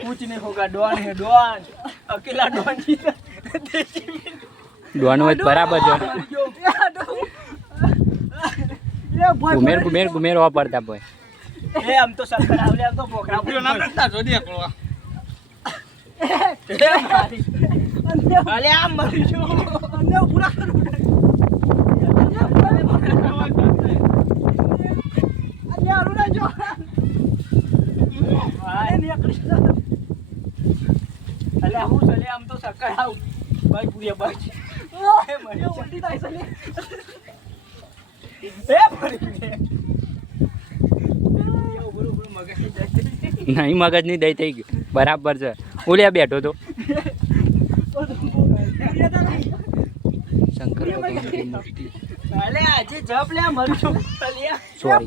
कुछ नहीं होगा डॉन है डॉन अकेला डॉन जीता ડોન હોય તો બરાબર છે ઘુમેર વાપરતા ભાઈ એ આમ તો સરકાર આવલે આમ તો પોકરા પૂરો નામ રખતા જો દે કોળવા અલે આમ મરી જો અમને પૂરા કરું અલે અરુણા જો ભાઈ ને કૃષ્ણ અલે હું ચલે આમ તો સરકાર આવ ભાઈ પૂરે ભાઈ એ મરી ઉલટી થાય ચલે એ મરી નહીં મગજ નહીં દઈ થઈ ગયું બરાબર છે ઓલ્યા બેઠો તો શંકર ભગવાનની મૂર્તિ અલે આજે જપ લે મરી છું સોરી